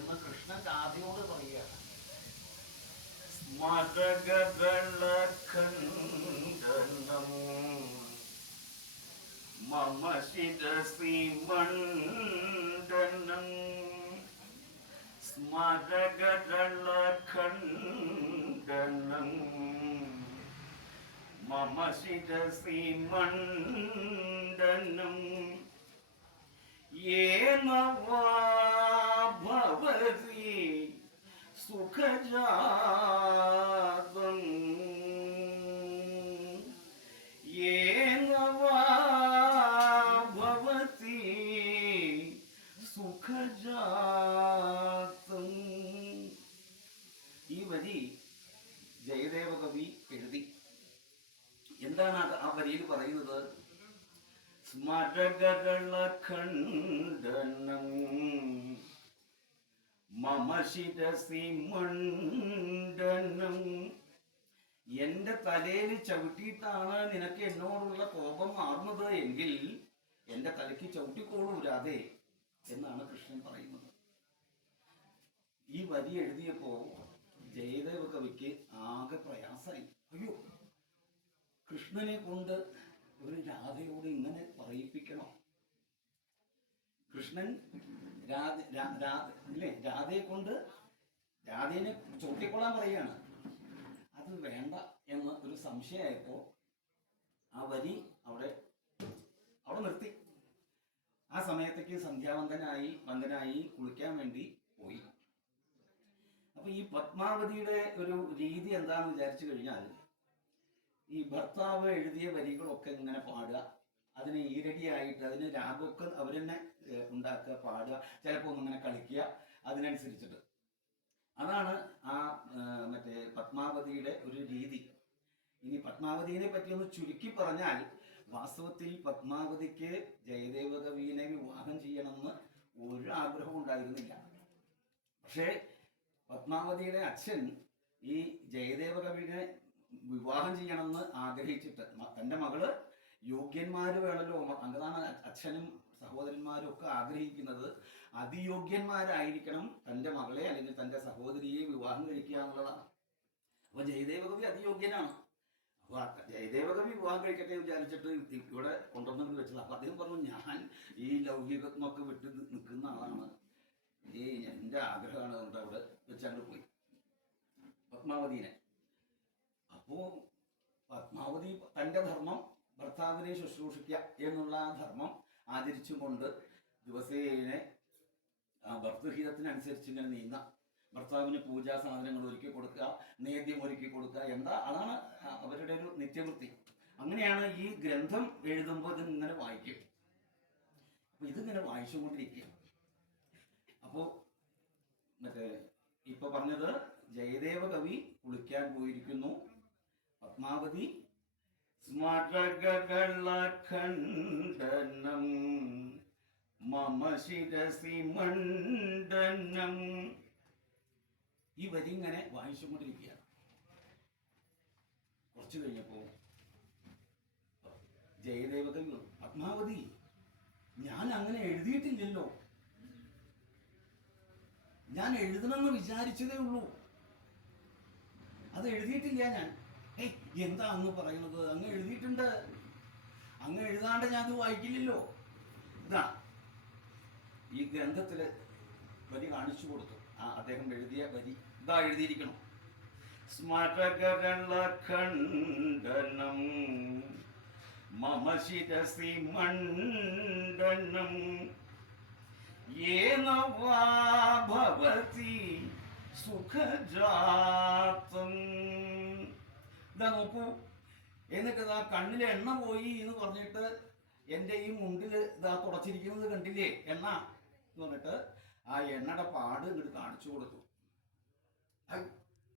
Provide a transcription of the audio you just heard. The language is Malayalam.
എന്ന് കൃഷ്ണൻ രാധയോട് പറയുകയാണ്. സ്മരഗദളഖണ്ഡനം മമ ശിരസി മണ്ഡനം സ്മരഗദളഖണ്ഡനം മമ ശിരസി മണ്ഡനം യേന വാ ഭവതി സുഖജാതം യേന വാ ഭവതി സുഖജാതം. ഈ വരി ജയദേവ കവി എഴുതി. എന്താണ് ആ വരിയിൽ പറയുന്നത്? സ്മരഗദളഖണ്ഡനം മമ ശിരസി മണ്ഡനം. എന്റെ തലയിൽ ചവിട്ടിയിട്ടാണ് നിനക്ക് എന്നോടുള്ള കോപം മാറുന്നത് എങ്കിൽ എന്റെ തലയ്ക്ക് ചവിട്ടിക്കോളൂ രാധേ എന്നാണ് കൃഷ്ണൻ പറയുന്നത്. ഈ വരി എഴുതിയപ്പോ ജയദേവ കവിക്ക് ആകെ പ്രയാസമായി. അയ്യോ, കൃഷ്ണനെ കൊണ്ട് ഒരു രാധയോട് ഇങ്ങനെ പറയിപ്പിക്കണോ? കൃഷ്ണൻ രാധയെ കൊണ്ട് രാധേനെ ചവിട്ടിക്കൊള്ളാൻ പറയുകയാണ്. അത് വേണ്ട എന്ന് ഒരു സംശയമായപ്പോ ആ വരി അവിടെ നിർത്തി. ആ സമയത്തേക്ക് വന്ദനായി കുളിക്കാൻ വേണ്ടി പോയി. അപ്പൊ ഈ പത്മാവതിയുടെ ഒരു രീതി എന്താണെന്ന് വിചാരിച്ചു കഴിഞ്ഞാൽ, ഈ ഭർത്താവ് എഴുതിയ വരികളൊക്കെ ഇങ്ങനെ പാടുക, അതിന് ഈരടിയായിട്ട് അതിന് രാഗമൊക്കെ അവർ തന്നെ ഉണ്ടാക്കുക, പാടുക, ചിലപ്പോൾ ഒന്നിങ്ങനെ കളിക്കുക, അതിനനുസരിച്ചിട്ട്. അതാണ് ആ മറ്റേ പത്മാവതിയുടെ ഒരു രീതി. ഇനി പത്മാവതിയെ പറ്റി ഒന്ന് ചുരുക്കി പറഞ്ഞാൽ, വാസ്തവത്തിൽ പത്മാവതിക്ക് ജയദേവ കവിയെ വിവാഹം ചെയ്യണമെന്ന് ഒരു ആഗ്രഹവും ഉണ്ടായിരുന്നില്ല. പക്ഷേ പത്മാവതിയുടെ അച്ഛൻ ഈ ജയദേവ കവിയെ വിവാഹം ചെയ്യണമെന്ന് ആഗ്രഹിച്ചിട്ട്, തൻ്റെ മകള് യോഗ്യന്മാര് വേണമല്ലോ, അതാണ് അച്ഛനും സഹോദരന്മാരും ഒക്കെ ആഗ്രഹിക്കുന്നത്, അതിയോഗ്യന്മാരായിരിക്കണം തൻ്റെ മകളെ അല്ലെങ്കിൽ തൻ്റെ സഹോദരിയെ വിവാഹം കഴിക്കുക എന്നുള്ളതാണ്. അപ്പൊ ജയദേവ കവി അതിയോഗ്യനാണ്. അപ്പൊ ജയദേവ കവി വിവാഹം കഴിക്കട്ടെ വിചാരിച്ചിട്ട് ഇവിടെ കൊണ്ടുവന്നു വെച്ചത്. അപ്പൊ അദ്ദേഹം പറഞ്ഞു, ഞാൻ ഈ ലൗകികത്വമൊക്കെ വിട്ട് നിൽക്കുന്ന ആളാണ്, ഈ എൻ്റെ ആഗ്രഹമാണ് കൊണ്ട് അവിടെ വെച്ചങ്ങോട്ട് പോയി പത്മാവതിനെ. അപ്പോ പത്മാവതി തൻ്റെ ധർമ്മം ഭർത്താവിനെ ശുശ്രൂഷിക്കുക എന്നുള്ള ആ ധർമ്മം ആചരിച്ചുകൊണ്ട് ദിവസേന ഭർത്തൃഹിതത്തിനനുസരിച്ച് ഇങ്ങനെ നീങ്ങുക. ഭർത്താവിന് പൂജാ സാധനങ്ങൾ ഒരുക്കി കൊടുക്കുക, നേദ്യം ഒരുക്കി കൊടുക്കുക, അതാണ് അവരുടെ ഒരു നിത്യവൃത്തി. അങ്ങനെയാണ് ഈ ഗ്രന്ഥം എഴുതുമ്പോൾ ഇതിങ്ങനെ വായിക്കും. അപ്പൊ ഇതിങ്ങനെ വായിച്ചുകൊണ്ടിരിക്കുക. അപ്പോ മറ്റേ ഇപ്പൊ പറഞ്ഞത് ജയദേവ കവി കുളിക്കാൻ പോയിരിക്കുന്നു. പത്മാവതി സ്മരഗദളഖണ്ഡനം മമ ശിരസി മണ്ഡനം. ഈ വരി ഇങ്ങനെ വായിച്ചുകൊണ്ടിരിക്കുകയാണ്. കുറച്ചു കഴിഞ്ഞപ്പോ ജയദേവ കവി, പത്മാവതി, ഞാൻ അങ്ങനെ എഴുതിയിട്ടില്ലല്ലോ, ഞാൻ എഴുതണമെന്ന് വിചാരിച്ചതേ ഉള്ളൂ, അത് എഴുതിയിട്ടില്ല ഞാൻ. എന്താ അങ്ങ് പറയുന്നത്? അങ്ങ് എഴുതിയിട്ടുണ്ട്, അങ്ങ് എഴുതാണ്ട് ഞാൻ അത് വായിക്കില്ലല്ലോ. ഇതാ ഈ ഗ്രന്ഥത്തില് വരി കാണിച്ചു കൊടുത്തു. അദ്ദേഹം എഴുതിയ വരി ഇതാ എഴുതിയിരിക്കണം. സ്മരഗദളഖണ്ഡനം മമ ശിരസി മണ്ഡനം യേന വാ ഭവതി സുഖജാതം. ഇതാ നോക്കൂ. എന്നിട്ട് ഇതാ കണ്ണിൽ എണ്ണ പോയി എന്ന് പറഞ്ഞിട്ട് എൻ്റെ ഈ മുണ്ടിൽ ഇതാ തുടച്ചിരിക്കുന്നത് കണ്ടില്ലേ എണ്ണ എന്ന് പറഞ്ഞിട്ട് ആ എണ്ണയുടെ പാട് ഇങ്ങോട്ട് കാണിച്ചു കൊടുത്തു.